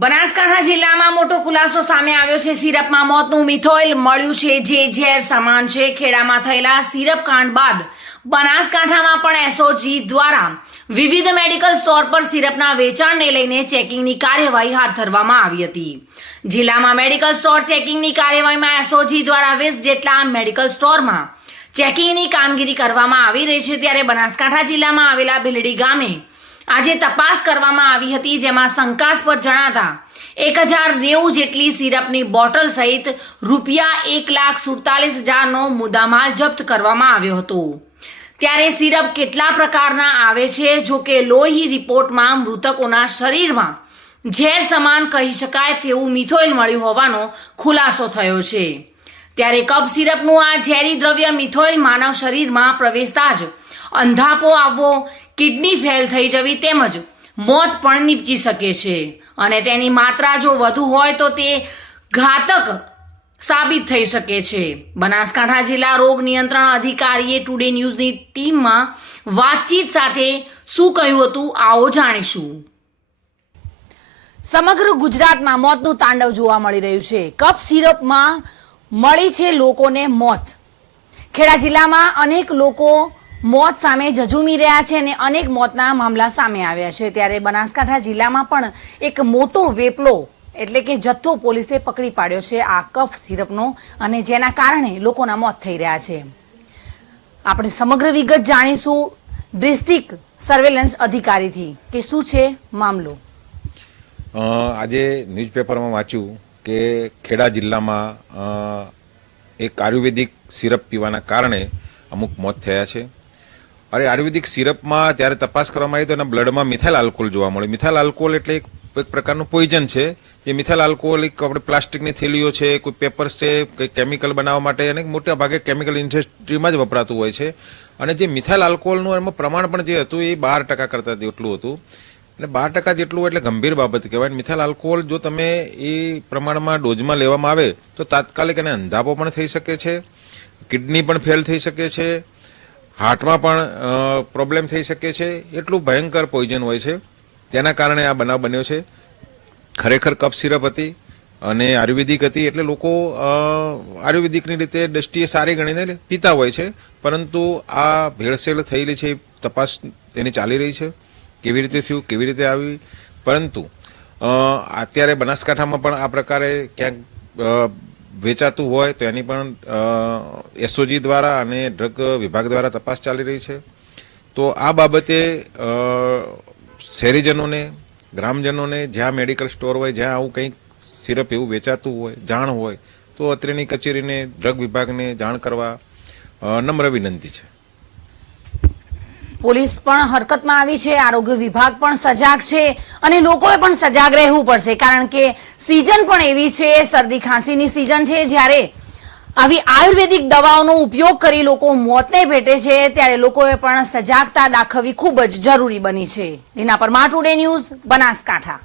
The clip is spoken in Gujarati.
બનાસકાંઠા જિલ્લામાં મોટો ખુલાસો સામે આવ્યો છે। સિરપમાં મોતનું મિથોઇલ મળ્યું છે, જે ઝેર સમાન છે। ખેડામાં થયેલા સિરપ કાંડ બાદ બનાસકાંઠામાં પણ એસઓજી દ્વારા વિવિધ મેડિકલ સ્ટોર પર સિરપના વેચાણને લઈને ચેકિંગની કાર્યવાહી હાથ ધરવામાં આવી હતી। જિલ્લામાં મેડિકલ સ્ટોર ચેકિંગની કાર્યવાહીમાં એસઓજી દ્વારા 20 જેટલા મેડિકલ સ્ટોરમાં ચેકિંગની કામગીરી કરવામાં આવી રહી છે। ત્યારે બનાસકાંઠા જિલ્લામાં આવેલા ભીલડી ગામે આજે તપાસ કરવામાં આવી હતી, જેમાં શંકાસ્પદ જણાતા 1090 જેટલી સિરપની બોટલ સહિત ₹1,47,000નો મુદ્દામાલ જપ્ત કરવામાં આવ્યો હતો। ત્યારે સિરપ કેટલા પ્રકારના આવે છે? જો કે લોહી રિપોર્ટમાં મૃતકોના શરીરમાં ઝેર સમાન કહી શકાય તેવું મિથોઇલ મળ્યું હોવાનો ખુલાસો થયો છે। ત્યારે કફ સિરપનું આ ઝેરી દ્રવ્ય મિથોઇલ માનવ શરીરમાં પ્રવેશતા જ અંધાપો આવવો, કિડની ફેલ થઈ જવી તેમજ મોત પણ નીપજી શકે છે અને તેની માત્રા જો વધુ હોય તો તે ઘાતક સાબિત થઈ શકે છે। બનાસકાંઠા જિલ્લા રોગ નિયંત્રણ અધિકારીએ ટુડે ન્યૂઝની ટીમમાં વાતચીત સાથે શું કહ્યું હતું, આવો જાણીશું। સમગ્ર ગુજરાતમાં મોતનું તાંડવ જોવા મળી રહ્યું છે। કફ સિરપમાં મળી છે લોકોને મોત। ખેડા જિલ્લામાં અનેક લોકો મોત સામે ઝઝૂમી રહ્યા છે અને અનેક મોતના મામલા સામે આવ્યા છે। ત્યારે બનાસકાંઠા જિલ્લામાં પણ એક મોટો વેપલો એટલે કે જથ્થો પોલીસે પકડી પાડ્યો છે આ કફ સિરપનો, અને જેના કારણે લોકોના મોત થઈ રહ્યા છે। આપણે સમગ્ર વિગત જાણીશું ડિસ્ટ્રિક્ટ સર્વેલન્સ અધિકારીથી કે શું છે મામલો। આજે ન્યૂઝપેપરમાં વાંચ્યું કે ખેડા જિલ્લામાં એક આયુર્વેદિક સિરપ પીવાના કારણે અમુક મોત થયા છે। અરે આયુર્વેદિક સિરપમાં ત્યારે તપાસ કરવામાં આવી તો એના બ્લડમાં મિથાઇલ આલ્કોહોલ જોવા મળ્યું। મિથાઇલ આલ્કોહોલ એટલે એક પ્રકારનું પોઈઝન છે। એ મિથાઇલ આલ્કોહોલ એક આપણે પ્લાસ્ટિકની થેલીઓ છે, કોઈ પેપર્સ છે, કોઈ કેમિકલ બનાવવા માટે અને મોટા ભાગે કેમિકલ ઇન્ડસ્ટ્રીમાં જ વપરાતું હોય છે। અને જે મિથાઇલ આલ્કોહોલનું એમાં પ્રમાણ પણ જે હતું એ 12% કરતાં જેટલું હતું, અને 12% જેટલું એટલે ગંભીર બાબત કહેવાય। મિથાઇલ આલ્કોહોલ જો તમે એ પ્રમાણમાં ડોઝમાં લેવામાં આવે તો તાત્કાલિક એને અંધાપો પણ થઈ શકે છે, કિડની પણ ફેલ થઈ શકે છે, હાર્ટમાં પણ પ્રોબ્લેમ થઈ શકે છે। એટલું ભયંકર પોઈઝન હોય છે, તેના કારણે આ બનાવ બન્યો છે। ખરેખર કફ સિરપ હતી અને આયુર્વેદિક હતી એટલે લોકો આયુર્વેદિકની રીતે દ્રષ્ટિએ સારી ગણીને પીતા હોય છે, પરંતુ આ ભેળસેળ થયેલી છે તપાસ તેની ચાલી રહી છે। કેવી રીતે થયું, કેવી રીતે આવી, પરંતુ અત્યારે બનાસકાંઠામાં પણ આ પ્રકારે ક્યાંક વેચાતું હોય તો એની પણ એસઓજી દ્વારા અને ડ્રગ વિભાગ દ્વારા તપાસ ચાલી રહી છે। તો આ બાબતે શહેરીજનોને, ગ્રામજનોને જ્યાં મેડિકલ સ્ટોર હોય, જ્યાં આવું કંઈક સિરપ એવું વેચાતું હોય, જાણ હોય તો અત્રેની કચેરીને, ડ્રગ વિભાગને જાણ કરવા નમ્ર વિનંતી છે। પોલીસ પણ હરકતમાં આવી છે, આરોગ્ય વિભાગ પણ સજાગ છે અને લોકોએ પણ સજાગ રહેવું પડશે, કારણ કે સિઝન પણ એવી છે, શરદી ખાંસીની સિઝન છે, જ્યારે આવી આયુર્વેદિક દવાઓનો ઉપયોગ કરી લોકો મોતને ભેટે છે, ત્યારે લોકોએ પણ સજાગતા દાખવવી ખૂબ જ જરૂરી બની છે। લીના પરમાર, ટુડે ન્યૂઝ, બનાસકાંઠા।